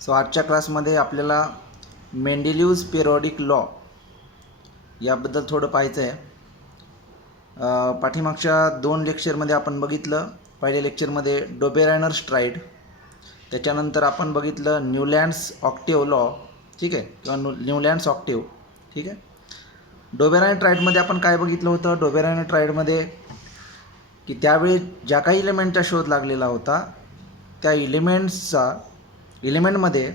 So आजच्या क्लासमध्ये आपल्याला मेंडेलिव्हज पिरियॉडिक लॉ याबद्दल थोडं पाहायचं आहे. पाठीमागच्या 2 लेक्चरमध्ये आपण बघितलं. पहिल्या लेक्चरमध्ये डोबेरायनर-स्ट्राइड, त्याच्यानंतर आपण बघितलं न्यूलँड्स ऑक्टेव्ह लॉ, ठीक आहे, किंवा न्यूलँड्स ऑक्टेव्ह, ठीक आहे. डोबेरायनर-ट्राइडमध्ये आपण काय बघितलं होतं? डोबेरायनर-ट्राइडमध्ये की त्यावेळी ज्या काही इलेमेंटचा शोध लागलेला होता त्या इलिमेंटमध्ये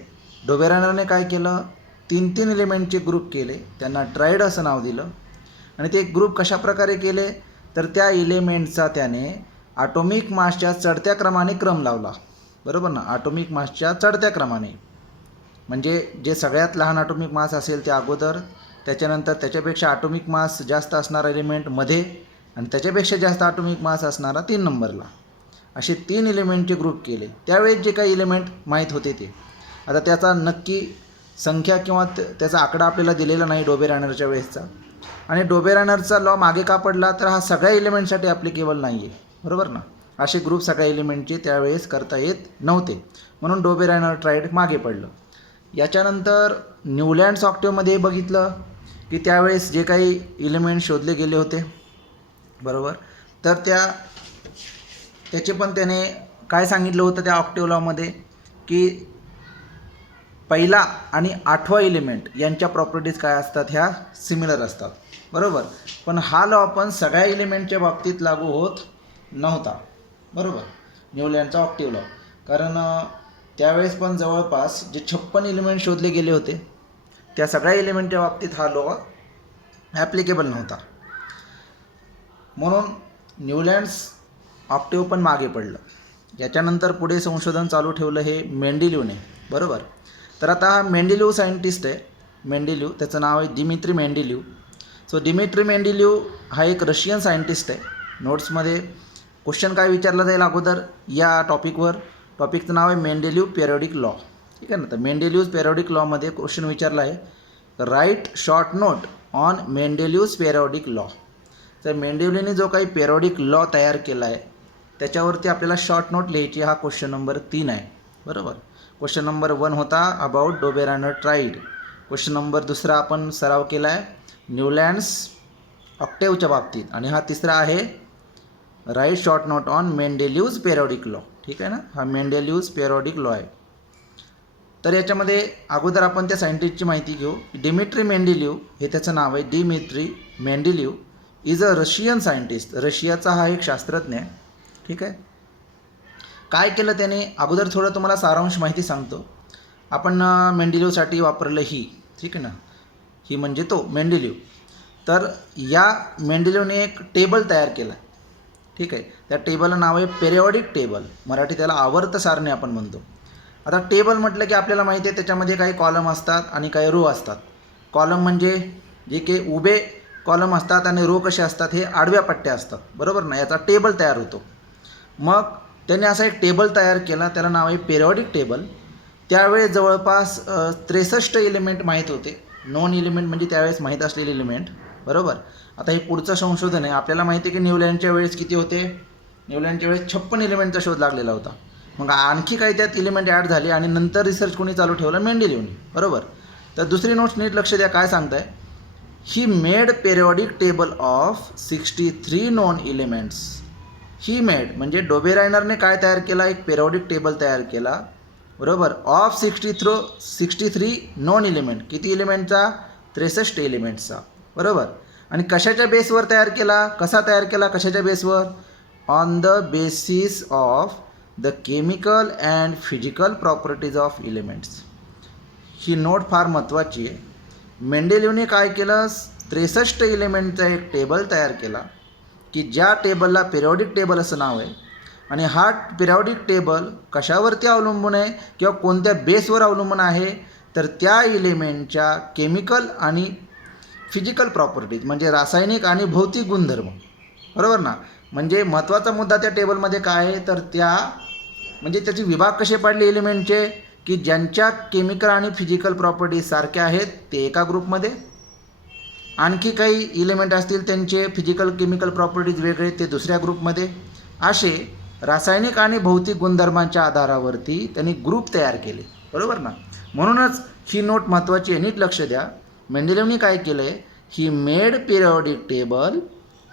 डोबेरायनरने काय केलं, 3 इलिमेंटचे ग्रुप केले, त्यांना ट्राइड असं नाव दिलं. आणि ते ग्रुप कशा प्रकारे केले तर त्या इलिमेंटचा त्याने ॲटॉमिक मासच्या चढत्या क्रमाने क्रम लावला, बरोबर ना. ॲटॉमिक मासच्या चढत्या क्रमाने म्हणजे जे सगळ्यात लहान ॲटॉमिक मास असेल ते अगोदर, त्याच्यानंतर त्याच्यापेक्षा ॲटॉमिक मास जास्त असणारा एलिमेंट मध्ये, आणि त्याच्यापेक्षा जास्त ॲटॉमिक मास असणारा 3 नंबरला. असे 3 इलिमेंटचे ग्रुप केले. त्यावेळेस जे काही इलिमेंट माहीत होते ते, आता त्याचा नक्की संख्या किंवा त्याचा आकडा आपल्याला दिलेला नाही डोबेरायनरच्या वेळेसचा. आणि डोबेरायनरचा लॉ मागे का पडला तर हा सगळ्या इलिमेंटसाठी ॲप्लिकेबल नाही आहे, बरोबर ना. असे ग्रुप सगळ्या इलिमेंटचे त्यावेळेस करता येत नव्हते, म्हणून डोबेरायनर-ट्राइड मागे पडलं. याच्यानंतर न्यूलँड्स ऑक्टेव्हमध्ये बघितलं की त्यावेळेस जे काही इलिमेंट शोधले गेले होते, बरोबर, तर त्याचे पण त्याने काय सांगितलं होतं त्या ऑक्टेव्ह लॉमध्ये की पहिला आणि 8वा इलिमेंट यांच्या प्रॉपर्टीज काय असतात, ह्या सिमिलर असतात, बरोबर. पण हा लॉ पण सगळ्या इलिमेंटच्या बाबतीत लागू होत नव्हता, बरोबर, न्यूलँडचा ऑक्टेव्ह लॉ. कारण त्यावेळेस पण जवळपास जे 56 इलिमेंट शोधले गेले होते त्या सगळ्या इलिमेंटच्या बाबतीत हा लॉ ॲप्लिकेबल नव्हता, म्हणून न्यूलँड्स ऑक्टेव्ह पण मागे पडलं. याच्यानंतर पुढे संशोधन चालू ठेवलं हे मेंडेलिव्हने, बरोबर. तर आता हा मेंडेलिव्ह सायंटिस्ट आहे, मेंडेलिव्ह, त्याचं नाव आहे दिमित्री मेंडेलिव्ह. सो दिमित्री मेंडेलिव्ह हा एक रशियन सायंटिस्ट आहे. नोट्समध्ये क्वेश्चन काय विचारला जाईल अगोदर या टॉपिकचं नाव आहे मेंडेलिव्ह पिरियॉडिक लॉ, ठीक आहे ना. तर मेंडेलिव्ह पिरियॉडिक लॉमध्ये क्वेश्चन विचारला आहे, write short note on Mendeleev periodic law. तर मेंडेलिव्हने जो काही पिरियॉडिक लॉ तयार केला आहे त्याच्यावरती आपल्याला शॉर्ट नोट लिहायची. हा क्वेश्चन नंबर 3 आहे, बरोबर. क्वेश्चन नंबर 1 होता अबाउट डोबेरायनर-ट्राइड. क्वेश्चन नंबर 2 आपण सराव केला आहे न्यूलँड्स ऑक्टेव्हच्या बाबतीत, आणि हा 3रा आहे write short note on Mendeleev periodic law, ठीक आहे ना. हा मेंडेलिव्ह पिरियॉडिक लॉ आहे. तर याच्यामध्ये अगोदर आपण त्या सायंटिस्टची माहिती घेऊ. डिमिट्री मेंडेलिव्ह हे त्याचं नाव आहे. Dmitri Mendeleev is a Russian scientist. रशियाचा हा एक शास्त्रज्ञ आहे, ठीक आहे. काय केलं त्याने अगोदर थोडं तुम्हाला सारांश माहिती सांगतो. आपण मेंडेलिव्हसाठी वापरलं ही, ठीक आहे ना, ही म्हणजे तो मेंडेलिव्ह. तर या मेंडेलिव्हने एक टेबल तयार केला, ठीक आहे. त्या टेबलचं नाव आहे पिरियॉडिक टेबल, मराठी त्याला आवर्त सारणी आपण म्हणतो. आता टेबल म्हटलं की आपल्याला माहिती आहे त्याच्यामध्ये काही कॉलम असतात आणि काही रो असतात. कॉलम म्हणजे जे काही उभे कॉलम असतात आणि रो कसे असतात, हे आडव्या पट्ट्या असतात, बरोबर ना. याचा टेबल तयार होतो. मग त्याने असा एक टेबल तयार केला, त्याला नाव आहे पिरियॉडिक टेबल. त्यावेळेस जवळपास 63 इलिमेंट माहीत होते. नॉन इलिमेंट म्हणजे त्यावेळेस माहीत असलेले इलिमेंट, बरोबर. आता हे पुढचं संशोधन आहे. आपल्याला माहिती आहे की न्यूलँडच्या वेळेस किती होते, न्यूलँडच्या वेळेस 56 इलिमेंटचा शोध लागलेला होता. मग आणखी काही त्यात इलिमेंट ॲड झाले आणि नंतर रिसर्च कोणी चालू ठेवलं, मेंडेलिव्हने, बरोबर. तर दुसरी नोट्स नीट लक्ष द्या, काय सांगताय. He made periodic table of 63 non elements. He made म्हणजे डोबेरायनरने काय तयार केला, एक पिरियॉडिक टेबल तयार केला, बरोबर, ऑफ 63 नॉन इलिमेंट. किती इलिमेंटचा? 63 इलिमेंट्सचा, बरोबर. आणि कशाच्या बेसवर तयार केला, कसा तयार केला, कशाच्या बेसवर? On the basis of the chemical and physical properties of elements. He note फार महत्त्वाची आहे. मेंडेलिव्हने काय केलं, 63 इलिमेंटचा एक टेबल तयार केला की ज्या टेबलला पिरियॉडिक टेबल असं नाव आहे. आणि हा पिरियॉडिक टेबल कशावरती अवलंबून आहे किंवा कोणत्या बेसवर अवलंबून आहे, तर त्या इलिमेंटच्या केमिकल आणि फिजिकल प्रॉपर्टीज म्हणजे रासायनिक आणि भौतिक गुणधर्म, बरोबर ना. म्हणजे महत्त्वाचा मुद्दा त्या टेबलमध्ये काय आहे, तर म्हणजे त्याचे विभाग कसे पाडले इलिमेंटचे, की ज्यांच्या केमिकल आणि फिजिकल प्रॉपर्टीज सारख्या आहेत ते एका ग्रुपमध्ये, आणखी काही इलिमेंट असतील त्यांचे फिजिकल केमिकल प्रॉपर्टीज वेगळे ते दुसऱ्या ग्रुपमध्ये. असे रासायनिक आणि भौतिक गुणधर्मांच्या आधारावरती त्यांनी ग्रुप तयार केले, बरोबर ना. म्हणूनच ही नोट महत्त्वाची आहे, नीट लक्ष द्या. मेंडेलिव्हने काय केलं आहे, he made periodic table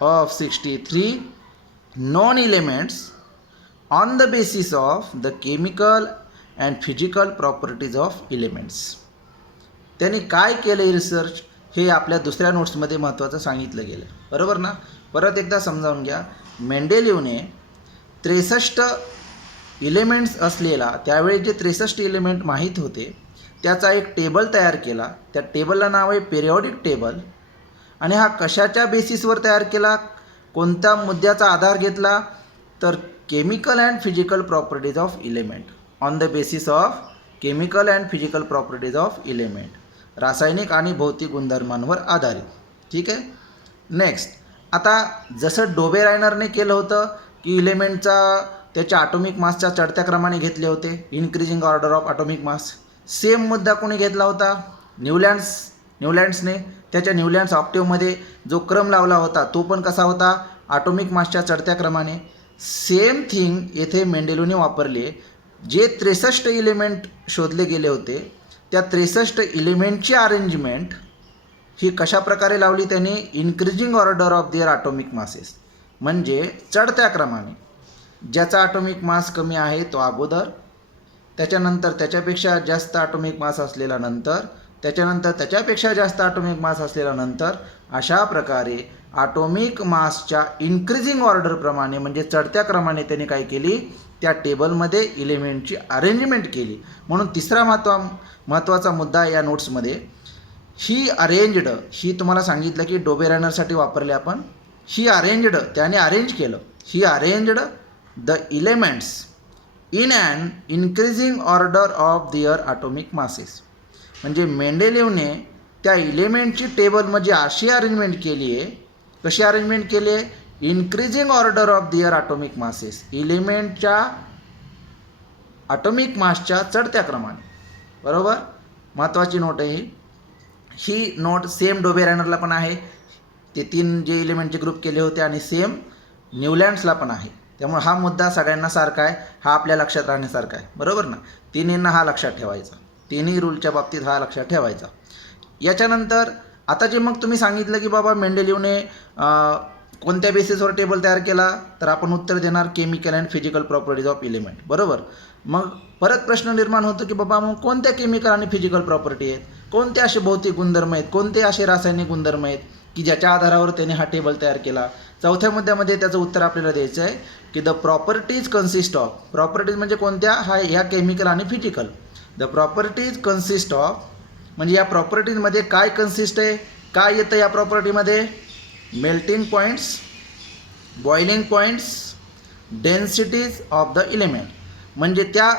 of 63 known elements on the basis of the chemical and physical properties of elements. त्यांनी काय केलं रिसर्च हे आपल्या दुसऱ्या नोट्समध्ये महत्त्वाचं सांगितलं गेलं, बरोबर ना. परत एकदा समजावून घ्या. मेंडेलिव्हने 63 एलिमेंट्स असलेला, त्यावेळी जे 63 एलिमेंट माहीत होते त्याचा एक टेबल तयार केला. त्या टेबलला नाव आहे पिरियॉडिक टेबल. आणि हा कशाच्या बेसिसवर तयार केला, कोणत्या मुद्द्याचा आधार घेतला, तर chemical and physical properties of element. On the basis of chemical and physical properties of element, रासायनिक आणि भौतिक गुणधर्मांवर आधारित. ठीक आहे. नेक्स्ट, आता जसं डोबे रायनरने केलं होतं की एलिमेंटचा त्याच्या ॲटॉमिक मासच्या चढत्या क्रमाने घेतले होते, increasing order of atomic mass, same मुद्दा कोणी घेतला होता, न्यूलँड्सने. त्याच्या न्यूलँड्स ऑक्टेव्हमध्ये जो क्रम लावला होता तो पण कसा होता, ॲटॉमिक मासच्या चढत्या क्रमाने. सेम थिंग येथे मेंडेलिव्हने वापरले. जे 63 एलिमेंट शोधले गेले होते त्या 63 एलिमेंटची अरेंजमेंट ही कशा प्रकारे लावली त्यांनी, increasing order of their atomic masses, म्हणजे चढत्या क्रमाने. ज्याचा ॲटॉमिक मास कमी आहे तो अगोदर, त्याच्यानंतर त्याच्यापेक्षा जास्त ॲटॉमिक मास असलेला नंतर, त्याच्यानंतर त्याच्यापेक्षा जास्त ॲटॉमिक मास असलेला नंतर. अशा प्रकारे ॲटॉमिक मासच्या इन्क्रीजिंग ऑर्डरप्रमाणे म्हणजे चढत्या क्रमाने त्यांनी काय केली, त्या टेबलमध्ये एलिमेंटची अरेंजमेंट केली. म्हणून तिसरा महत्त्वाचा मुद्दा या नोट्समध्ये, ही अरेंज्ड, ही तुम्हाला सांगितलं की डोबे रायनरसाठी वापरले आपण. ही अरेंज्ड, त्याने अरेंज केलं, he arranged the elements in an increasing order of their atomic masses. म्हणजे मेंडेलिव्हने त्या एलिमेंटची टेबल म्हणजे अशी अरेंजमेंट केली आहे. कशी अरेंजमेंट केली आहे, increasing order of their atomic masses, एलिमेंटच्या ॲटॉमिक मासच्या चढत्या क्रमाने. बरोबर, महत्त्वाची नोट आहे ही. ही नोट सेम डोबे रायनरला पण आहे, ते 3 जे एलिमेंटचे ग्रुप केले होते, आणि सेम न्यूलँड्सला पण आहे. त्यामुळे हा मुद्दा सगळ्यांना सारखा आहे, हा आपल्या लक्षात राहण्यासारखा आहे, बरोबर ना. तिन्हींना हा लक्षात ठेवायचा, तिन्ही रूलच्या बाबतीत हा लक्षात ठेवायचा. याच्यानंतर आता जे मग तुम्ही सांगितलं की बाबा मेंडेलिव्हने कोणत्या बेसिसवर टेबल तयार केला, तर आपण उत्तर देणार chemical and physical properties of element, बरोबर. मग परत प्रश्न निर्माण होतो की बाबा मग कोणत्या केमिकल आणि फिजिकल प्रॉपर्टी आहेत, कोणते असे भौतिक गुणधर्म आहेत, कोणते असे रासायनिक गुणधर्म आहेत की ज्याच्या आधारावर त्याने हा टेबल तयार केला. चौथ्या मुद्द्यामध्ये त्याचं उत्तर आपल्याला द्यायचं आहे की the properties consist of, properties म्हणजे कोणत्या, ह्या केमिकल आणि physical. The properties consist of म्हणजे या प्रॉपर्टीजमध्ये काय कन्सिस्ट आहे, काय येतं या प्रॉपर्टीमध्ये, melting points, boiling points, densities of the element, म्हणजे त्या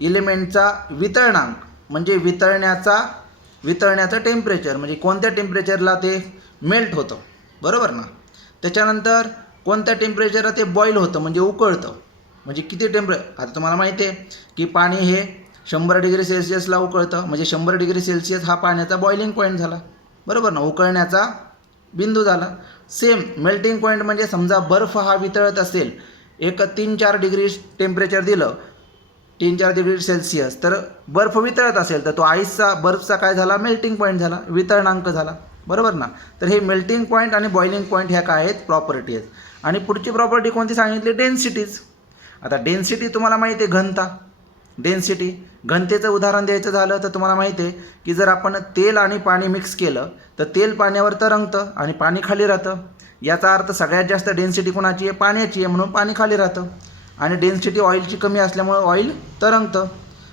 एलिमेंटचा वितरणांक, म्हणजे वितळण्याचं टेम्परेचर, म्हणजे कोणत्या टेम्परेचरला ते मेल्ट होतं, बरोबर ना. त्याच्यानंतर कोणत्या टेम्परेचरला ते बॉईल होतं म्हणजे उकळतं, म्हणजे किती आता तुम्हाला माहिती आहे की पाणी हे 100 डिग्री सेल्सिअसला उकळतं, म्हणजे 100 डिग्री सेल्सिअस हा पाण्याचा बॉइलिंग पॉईंट झाला, बरोबर ना, उकळण्याचा बिंदू झाला. सेम मेल्टिंग पॉईंट म्हणजे समजा बर्फ हा वितळत असेल, एक 3-4 डिग्री टेम्परेचर दिलं, 3-4 डिग्री सेल्सिअस, तर बर्फ वितळत असेल तर तो बर्फचा काय झाला, मेल्टिंग पॉईंट झाला, वितरणांक झाला, बरोबर ना. तर हे मेल्टिंग पॉईंट आणि बॉइलिंग पॉईंट ह्या काय आहेत, प्रॉपर्टी आहेत. आणि पुढची प्रॉपर्टी कोणती सांगितली, डेन्सिटीज. आता डेन्सिटी तुम्हाला माहिती आहे, घनता, डेन्सिटी. घनतेचं उदाहरण द्यायचं झालं तर तुम्हाला माहिती आहे की जर आपण तेल आणि पाणी मिक्स केलं तर तेल पाण्यावर तरंगतं आणि पाणी खाली राहतं. याचा अर्थ सगळ्यात जास्त डेन्सिटी कोणाची आहे, पाण्याची आहे, म्हणून पाणी खाली राहतं. आणि डेन्सिटी ऑइलची कमी असल्यामुळे ऑइल तरंगतं,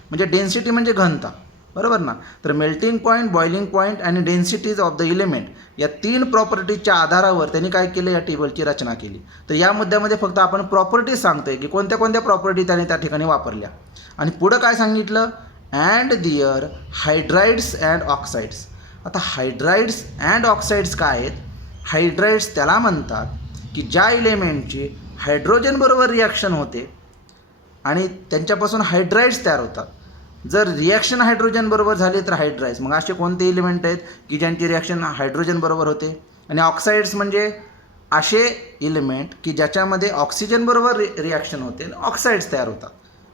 म्हणजे डेन्सिटी म्हणजे घनता, बरोबर ना. तर मेल्टिंग पॉईंट, बॉइलिंग पॉईंट आणि डेन्सिटीज ऑफ द एलिमेंट या 3 प्रॉपर्टीजच्या आधारावर त्यांनी काय केलं, या टेबलची रचना केली. तर या मुद्द्यामध्ये फक्त आपण प्रॉपर्टीज सांगतोय की कोणत्या कोणत्या प्रॉपर्टी त्याने त्या ठिकाणी वापरल्या. आणि पुढं काय सांगितलं, and their hydrides and oxides. आता हायड्राइड्स अँड ऑक्साईड्स काय आहेत, हायड्राइड्स त्याला म्हणतात की ज्या एलिमेंटची हायड्रोजनबरोबर रिॲक्शन होते आणि त्यांच्यापासून हायड्राइड्स तयार होतात. जर रिॲक्शन हायड्रोजनबरोबर झाली तर हायड्राइड्स. मग असे कोणते एलिमेंट आहेत की ज्यांची रिॲक्शन हायड्रोजनबरोबर होते. आणि ऑक्साईड्स म्हणजे असे एलिमेंट की ज्याच्यामध्ये ऑक्सिजनबरोबर रिॲक्शन होते, ऑक्साईड्स तयार होतात,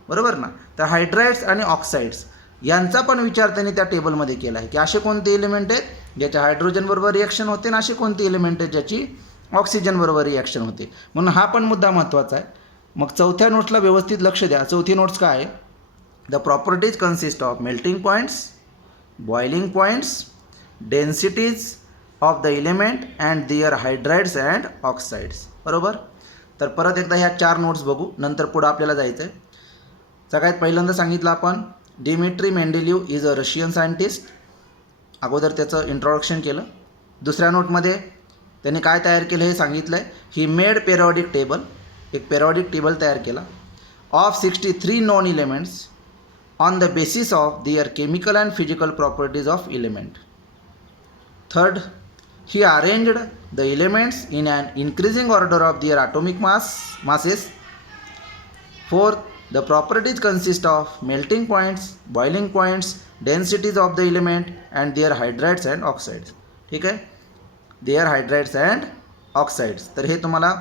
बरोबर ना. तर हायड्राइड्स आणि ऑक्साईड्स यांचा पण विचार त्यांनी त्या टेबलमध्ये केला आहे की असे कोणते एलिमेंट आहेत ज्याच्या हायड्रोजनबरोबर रिॲक्शन होते आणि असे कोणते एलिमेंट आहेत ज्याची ऑक्सिजनबरोबर रिॲक्शन होते. म्हणून हा पण मुद्दा महत्त्वाचा आहे. मग चौथ्या नोट्सला व्यवस्थित लक्ष द्या. चौथी नोट्स काय आहे? The properties consist of melting points, boiling points, densities of the element and their hydrides and oxides. बरोबर. तर परत एकदा ह्या 4 नोट्स बघू, नंतर पुढं आपल्याला जायचं आहे. सगळ्यात पहिल्यांदा सांगितलं आपण Dmitri Mendeleev is a Russian scientist. अगोदर त्याचं इंट्रोडक्शन केलं. दुसऱ्या नोटमध्ये त्यांनी काय तयार केलं हे सांगितलं आहे. ही मेड पेरियॉडिक टेबल, एक पेरियॉडिक टेबल तयार केला of 63 known elements on the basis of their chemical and physical properties of element. Third, he arranged the elements in an increasing order of their atomic masses. Fourth, the properties consist of melting points, boiling points, densities of the element and their hydrides and oxides. ठीक आहे, their hydrides and oxides. तर हे तुम्हाला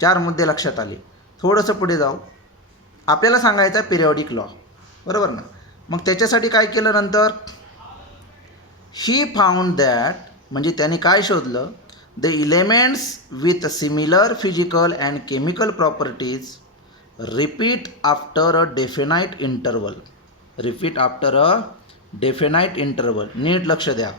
4 मुद्दे लक्षात आले. थोडंसं पुढे जाऊ. आपल्याला सांगायचं आहे पिरियॉडिक लॉ. बरोबर ना. मग त्याच्यासाठी काय केलं नंतर? he found that, म्हणजे त्याने काय शोधलं? The elements with similar physical and chemical properties repeat after a definite interval. Repeat after a definite interval. नीट लक्ष द्या.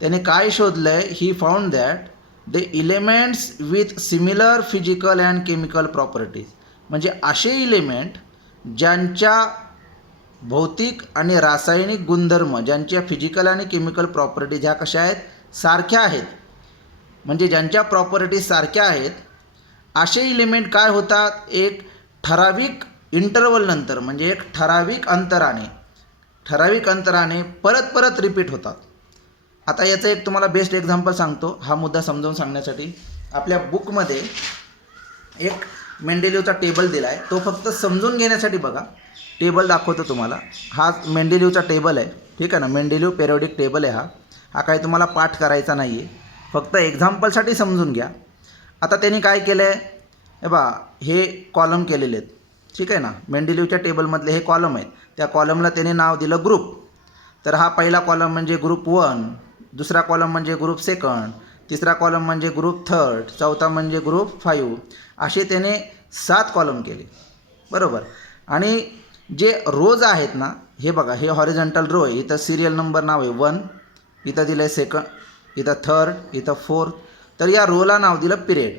त्याने काय शोधलं आहे? He found that the elements with similar physical and chemical properties, म्हणजे असे एलिमेंट ज्यांच्या भौतिक आणि रासायनिक गुणधर्म, ज्यांच्या फिजिकल आणि केमिकल प्रॉपर्टीज ह्या कशा आहेत? सारख्या आहेत. म्हणजे ज्यांच्या प्रॉपर्टीज सारख्या आहेत असे एलिमेंट काय होतात? एक ठराविक इंटरवल नंतर, म्हणजे एक ठराविक अंतराने परत परत रिपीट होतात. आता याचं एक तुम्हाला बेस्ट एक्झाम्पल सांगतो हा मुद्दा समजावून सांगण्यासाठी. आपल्या बुकमध्ये एक मेंडेलिवचा टेबल दिला आहे, तो फक्त समजून घेण्यासाठी बघा. टेबल दाखवतो तुम्हाला. हा मेंडेलिवचा टेबल आहे, ठीक आहे ना. मेंडेलिव पेरियॉडिक टेबल आहे हा काही तुम्हाला पाठ करायचा नाही आहे, फक्त एक्झाम्पलसाठी समजून घ्या. आता त्यांनी काय केलं आहे? हे बा, हे कॉलम केलेले आहेत, ठीक आहे ना. मेंडेलिवच्या टेबलमधले हे कॉलम आहेत. त्या कॉलमला त्याने नाव दिलं ग्रुप. तर हा पहिला कॉलम म्हणजे ग्रुप 1, दुसरा कॉलम म्हणजे ग्रुप 2, तिसरा कॉलम म्हणजे ग्रुप 3, चौथा म्हणजे ग्रुप 5, असे त्याने 7 कॉलम केले. बरोबर. आणि जे रोज आहेत ना, हे बघा, हे हॉरिझॉन्टल रो आहे. इथं सिरियल नंबर नाव आहे 1, इथं दिलं आहे 2, इथं 3, इथं 4. तर या रोला नाव दिलं पिरियड.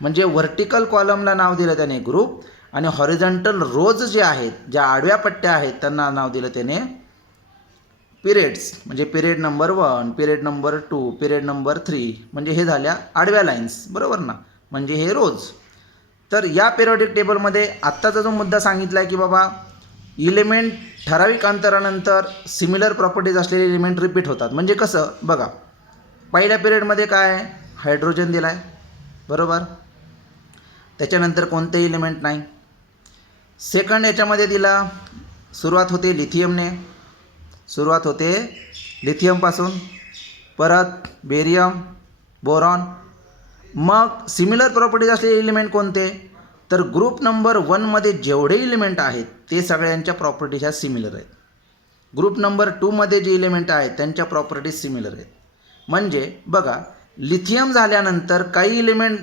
म्हणजे व्हर्टिकल कॉलमला नाव दिलं त्याने ग्रुप, आणि हॉरिझॉन्टल रोज जे आहेत, ज्या आडव्या पट्ट्या आहेत, त्यांना नाव दिलं त्याने पिरियड्स. म्हणजे period number 1, period number 2, period number 3, म्हणजे हे झाल्या आडव्या लाईन्स. बरोबर ना. म्हणजे हे रोज. तर या पिरियॉडिक टेबलमध्ये आत्ताचा जो मुद्दा सांगितला आहे की बाबा एलिमेंट ठराविक अंतरानंतर सिमिलर प्रॉपर्टीज असलेले एलिमेंट रिपीट होतात. म्हणजे कसं बघा, पहिल्या पिरियडमध्ये काय आहे? हायड्रोजन दिला आहे. बरोबर. त्याच्यानंतर कोणतेही एलिमेंट नाही. सेकंड याच्यामध्ये दिला, सुरुवात होते लिथियमने, सुरुवात होते लिथियमपासून, परत बेरियम, बोरॉन. मग सिमिलर प्रॉपर्टीज असलेले एलिमेंट कोणते? तर ग्रुप नंबर 1मध्ये जेवढे एलिमेंट आहेत ते सगळ्यांच्या प्रॉपर्टीज ह्या सिमिलर आहेत. ग्रुप नंबर 2मध्ये जे एलिमेंट आहेत त्यांच्या प्रॉपर्टीज सिमिलर आहेत. म्हणजे बघा, लिथियम झाल्यानंतर काही एलिमेंट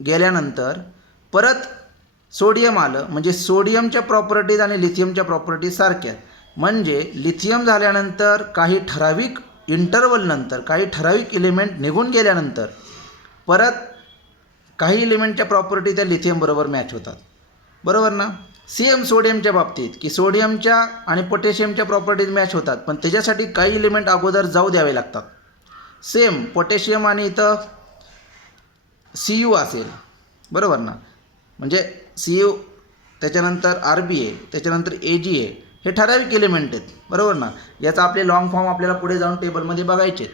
गेल्यानंतर परत सोडियम आलं, म्हणजे सोडियमच्या प्रॉपर्टीज आणि लिथियमच्या प्रॉपर्टीज सारख्या. म्हणजे लिथियम झाल्यानंतर काही ठराविक इंटरवलनंतर काही ठराविक एलिमेंट निघून गेल्यानंतर परत काही एलिमेंटच्या प्रॉपर्टी त्या लिथियमबरोबर मॅच होतात. बरोबर ना. सेम सोडियमच्या बाबतीत की सोडियमच्या आणि पोटॅशियमच्या प्रॉपर्टीज मॅच होतात, पण त्याच्यासाठी काही एलिमेंट अगोदर जाऊ द्यावे लागतात. सेम पोटॅशियम आणि इथं Cu असेल. बरोबर ना. म्हणजे Cu, त्याच्यानंतर Rb आहे, त्याच्यानंतर Ag आहे. हे ठराविक एलिमेंट आहेत. बरोबर ना. याचा आपले लॉंग फॉर्म आपल्याला पुढे जाऊन टेबलमध्ये बघायचे.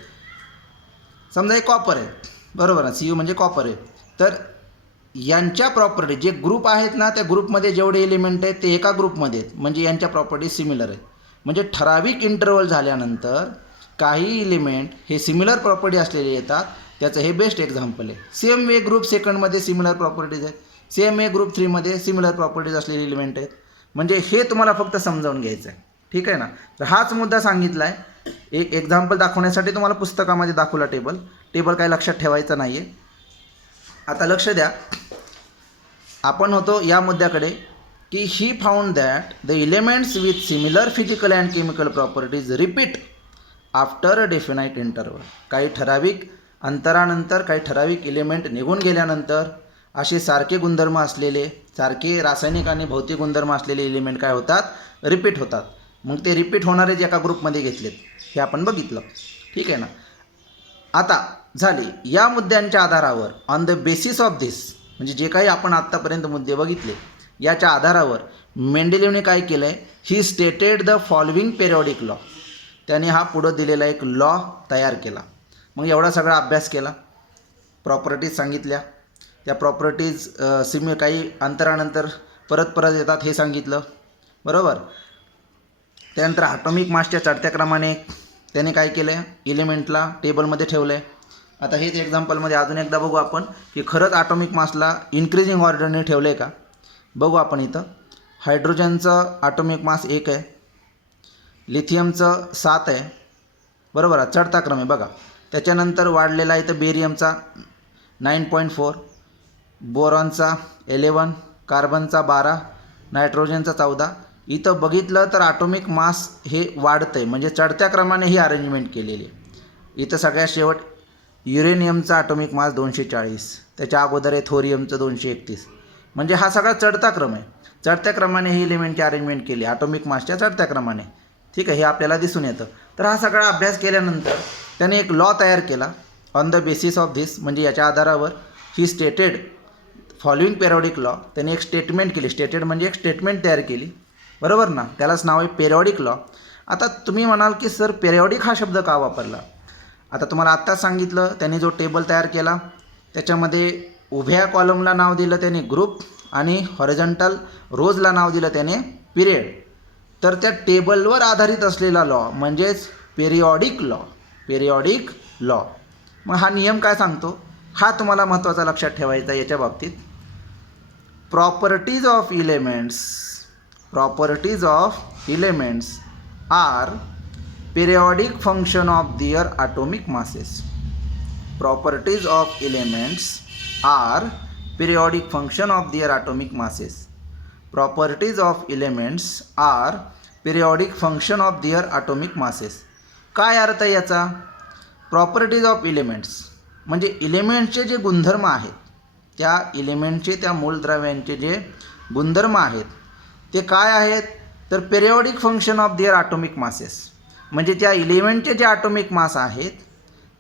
समजा हे कॉपर आहे. बरोबर ना. Cu म्हणजे कॉपर आहे. तर यांच्या प्रॉपर्टी जे ग्रुप आहेत ना, त्या ग्रुपमध्ये जेवढे एलिमेंट आहेत ते एका ग्रुपमध्ये आहेत, म्हणजे यांच्या प्रॉपर्टी सिमिलर आहेत. म्हणजे ठराविक इंटरवल झाल्यानंतर काही एलिमेंट हे सिमिलर प्रॉपर्टी असलेले येतात. त्याचं हे बेस्ट एक्झाम्पल आहे. सेम वे ग्रुप 2मध्ये सिमिलर प्रॉपर्टीज आहेत, सेम वे ग्रुप 3मध्ये सिमिलर प्रॉपर्टीज असलेले एलिमेंट आहेत. म्हणजे हे तुम्हाला फक्त समजावून घ्यायचं आहे. ठीक आहे ना. तर हाच मुद्दा सांगितला आहे. एक एक्झाम्पल दाखवण्यासाठी तुम्हाला पुस्तकामध्ये दाखवला टेबल काय लक्षात ठेवायचं नाही आहे. आता लक्ष द्या, आपण होतो या मुद्द्याकडे की ही found that the elements with similar physical and chemical properties repeat after a definite interval. काही ठराविक अंतरानंतर काही ठराविक इलेमेंट निघून गेल्यानंतर असे सारखे गुणधर्म असलेले, सारखे रासायनिक आणि भौतिक गुणधर्म असलेले इलेमेंट काय होतात, रिपीट होतात. मग ते रिपीट होणारेच एका ग्रुपमध्ये घेतलेत, हे आपण बघितलं. ठीक आहे ना. आता झाली या मुद्द्यांच्या आधारावर, on the basis of this, म्हणजे जे काही आपण आत्तापर्यंत मुद्दे बघितले याच्या आधारावर मेंडेलिव्हने काय केलं आहे, ही stated the following periodic law. त्याने हा पुढं दिलेला एक लॉ तयार केला. मग एवढा सगळा अभ्यास केला, प्रॉपर्टीज सांगितल्या, त्या प्रॉपर्टीज काही अंतरानंतर परत येतात हे सांगितलं, बरोबर. त्यानंतर ॲटॉमिक मासच्या चढत्या क्रमाने त्याने काय केलं आहे, इलेमेंटला टेबलमध्ये ठेवलं आहे. आता हेच एक्झाम्पलमध्ये अजून एकदा बघू आपण की खरंच ॲटॉमिक मासला इन्क्रीजिंग ऑर्डरने ठेवलं आहे का. बघू आपण इथं. हायड्रोजनचं ॲटॉमिक मास 1 आहे, लिथियमचं 7 आहे, बरोबर आहे, चढता क्रम आहे बघा. त्याच्यानंतर वाढलेला आहे इथं बेरियमचा 9.4, बोरॉनचा 11, कार्बनचा 12, नायट्रोजनचा 14. इथं बघितलं तर ॲटॉमिक मास हे वाढतं आहे, म्हणजे चढत्या क्रमाने ही अरेंजमेंट केलेली आहे. इथं सगळ्यात शेवट युरेनियमचा ॲटॉमिक मास 240, त्याच्या अगोदर आहे थोरियमचं 231. म्हणजे हा सगळा चढता क्रम आहे. चढत्या क्रमाने ही इलेमेंटची अरेंजमेंट केली ॲटॉमिक मासच्या चढत्या क्रमाने. ठीक आहे, हे आपल्याला दिसून येतं. तर हा सगळा अभ्यास केल्यानंतर त्याने एक लॉ तयार केला on the basis of this, म्हणजे याच्या आधारावर ही स्टेटेड फॉलोइंग पेरियॉडिक लॉ. त्याने एक स्टेटमेंट केली, स्टेटेड म्हणजे एक स्टेटमेंट तयार केली, बरोबर ना. त्यालाच नाव आहे पेरियॉडिक लॉ. आता तुम्ही म्हणाल की सर पेरियॉडिक हा शब्द का वापरला. आता तुम्हाला आत्ताच सांगितलं, त्याने जो टेबल तयार केला त्याच्यामध्ये उभ्या कॉलमला नाव दिलं त्याने ग्रुप आणि हॉरिझॉन्टल रोजला नाव दिलं त्याने पिरियड. तर त्या टेबलवर आधारित असलेला लॉ म्हणजेच पेरियॉडिक लॉ. मग हा नियम काय सांगतो, हा तुम्हाला महत्त्वाचा लक्षात ठेवायचा याच्या बाबतीत. Properties of elements are periodic function of their atomic masses. Properties of elements are periodic function of their atomic masses. Properties of elements are periodic function of their atomic masses. काय अर्थ आहे याचा. प्रॉपर्टीज ऑफ इलेमेंट्स म्हणजे इलेमेंट्सचे जे गुणधर्म आहेत, त्या इलेमेंटचे, त्या मूलद्रव्यांचे जे गुणधर्म आहेत ते काय आहेत, तर periodic function of their atomic masses. म्हणजे त्या इलेमेंटचे जे ॲटॉमिक मास आहेत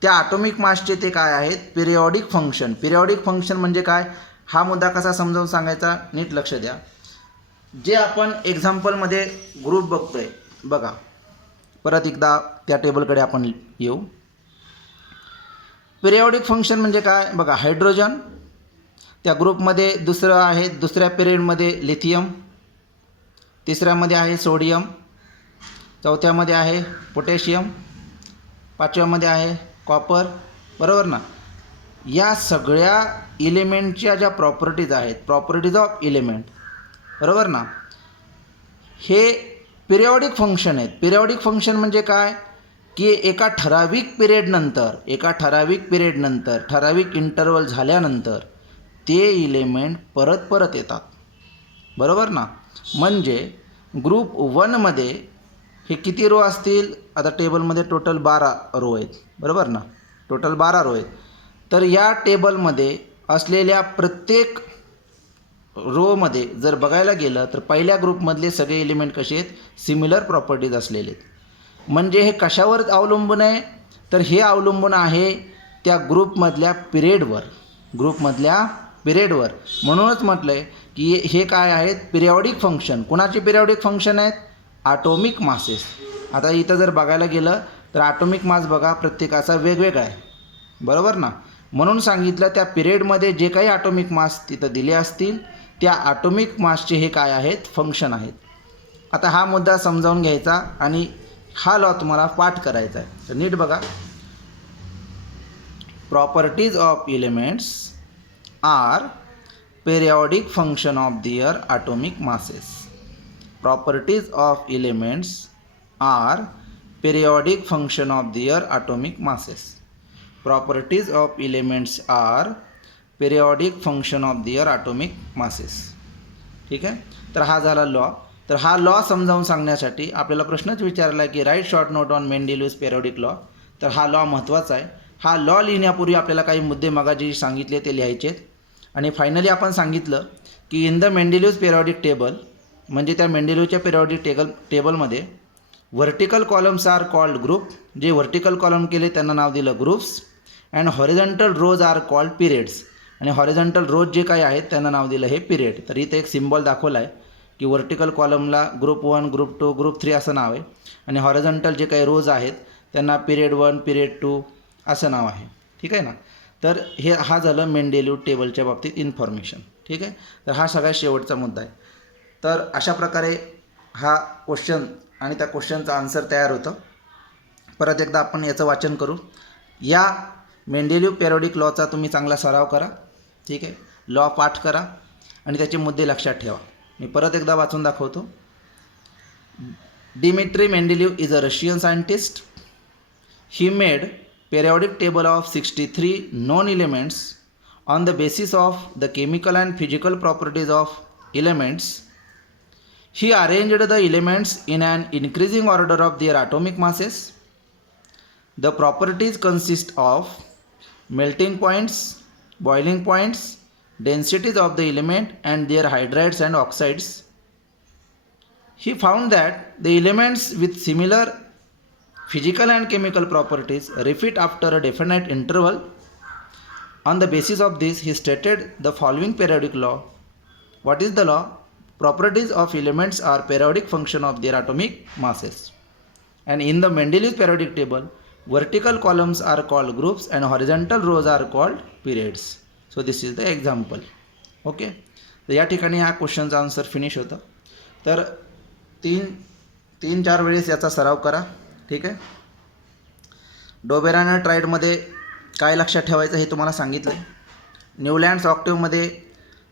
त्या ॲटॉमिक मासचे ते काय आहेत, पिरियॉडिक फंक्शन. पिरियॉडिक फंक्शन म्हणजे काय, हा मुद्दा कसा समजावून सांगायचा, नीट लक्ष द्या. जे आपण एक्झाम्पलमध्ये ग्रुप बघतोय बघा, परत एकदा त्या टेबलकडे आपण येऊ. पिरियॉडिक फंक्शन म्हणजे काय बघा, हायड्रोजन त्या ग्रुपमध्ये दुसरं आहे, दुसऱ्या पिरियडमध्ये लिथियम, तिसऱ्यामध्ये आहे सोडियम, चौथ्यामध्ये आहे पोटॅशियम, पाचव्यामध्ये आहे कॉपर, बरोबर ना. या सगळ्या इलेमेंटच्या ज्या प्रॉपर्टीज आहेत, प्रॉपर्टीज ऑफ इलेमेंट, बरोबर ना, हे पिरियॉडिक फंक्शन आहेत. पिरियॉडिक फंक्शन म्हणजे काय की एका ठराविक पिरियडनंतर, ठराविक इंटरवल झाल्यानंतर ते इलेमेंट परत येतात, बरोबर ना. म्हणजे ग्रुप 1मध्ये हे किती रो असतील, आता टेबलमध्ये टोटल 12 रो आहेत, बरोबर ना, टोटल 12 रो आहेत. तर या टेबलमध्ये असलेल्या प्रत्येक रोमध्ये जर बघायला गेलं तर पहिल्या ग्रुपमधले सगळे एलिमेंट कसे आहेत, सिमिलर प्रॉपर्टीज असलेले आहेत. म्हणजे हे कशावर अवलंबून आहे, तर हे अवलंबून आहे त्या ग्रुपमधल्या पिरियडवर. म्हणूनच म्हटलं आहे की हे काय आहेत, पिरियॉडिक फंक्शन. कुणाचे पिरियॉडिक फंक्शन आहेत, ॲटॉमिक मासेस. आता इथं जर बघायला गेलं तर ॲटॉमिक मास बघा प्रत्येकाचा वेगवेगळा आहे, बरोबर ना. म्हणून सांगितलं त्या पिरियडमध्ये जे काही ॲटॉमिक मास तिथं दिले असतील त्या ॲटॉमिक मासचे हे काय आहेत, फंक्शन आहेत. आता हा मुद्दा समजावून घ्यायचा आणि हा लॉ तुम्हाला पाठ करायचा आहे. तर नीट बघा. Properties of elements are periodic function of their atomic masses. Properties of elements are periodic function of their atomic masses. Properties of elements are periodic function of their atomic masses. ठीक आहे. तर हा झाला लॉ. तर हा law समजावून सांगण्यासाठी आपल्याला प्रश्नच विचारला की write short note on Mendeleev's periodic law. तर हा लॉ महत्त्वाचा आहे. हा लॉ लिहिण्यापूर्वी आपल्याला काही मुद्दे मगाशी सांगितले ते लिहायचे आहेत. आणि फायनली आपण सांगितलं की in the Mendeleev's periodic table, म्हणजे त्या मेंडेलिव्हच्या पेरियोडिक टेबलमध्ये vertical columns are called group. जे व्हर्टिकल कॉलम केले त्यांना नाव दिलं groups. And horizontal rows are called periods. आणि हॉरिझॉन्टल रोज जे काही आहेत त्यांना नाव दिलं हे पिरियड. तर इथे एक सिम्बॉल दाखवला आहे की व्हर्टिकल कॉलमला ग्रुप 1, ग्रुप 2, ग्रुप 3 असं नाव आहे. आणि हॉरिझॉन्टल जे काही रोज आहेत त्यांना पिरियड 1, पिरियड 2 असं नाव आहे. ठीक आहे ना. तर हा झालं मेंडेलिव्ह टेबलच्या बाबतीत इन्फॉर्मेशन. ठीक आहे. तर हा सगळ्यात शेवटचा मुद्दा आहे. तर अशा प्रकारे हा क्वेश्चन आणि त्या क्वेश्चनचं आन्सर तयार होतं. परत एकदा आपण याचं वाचन करू. या मेंडेलिव्ह पेरियोडिक लॉचा तुम्ही चांगला सराव करा. ठीक आहे. लॉ पाठ करा आणि त्याचे मुद्दे लक्षात ठेवा. मी परत एकदा वाचून दाखवतो. Dmitri Mendeleev is a Russian scientist. He made periodic table of 63 known elements on the basis of the chemical and physical properties of elements. He arranged the elements in an increasing order of their atomic masses. The properties consist of melting points, boiling points, densities of the element and their hydrides and oxides. He found that the elements with similar physical and chemical properties repeat after a definite interval. On the basis of this, he stated the following periodic law. What is the law? Properties of elements are periodic function of their atomic masses. And in the Mendeleev's periodic table, vertical columns are called groups and horizontal rows are called periods. So this is the example. Okay. तर या ठिकाणी हा क्वेश्चनचा answer finish होतं. तर तीन चार वेळेस याचा सराव करा. ठीक आहे. डोबेरान ट्राईडमध्ये काय लक्षात ठेवायचं हे तुम्हाला सांगितलं आहे. न्यूलँड्स ऑक्टिव्हमध्ये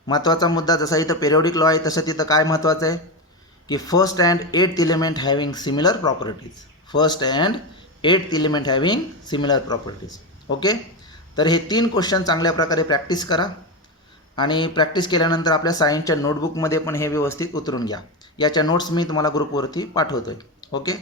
महत्त्वाचा मुद्दा जसा इथं पेरियोडिक लॉ आहे तसं तिथं काय महत्त्वाचं आहे की first and 8th element having similar properties. First and 8th element having similar properties. Okay. तर हे 3 क्वेश्चन चांगल्या प्रकारे प्रॅक्टिस करा आणि प्रॅक्टिस केल्यानंतर आपल्या सायन्सच्या नोटबुकमध्ये पण हे व्यवस्थित उतरून घ्या. याच्या नोट्स मी तुम्हाला ग्रुपवरती पाठवतो आहे. ओके.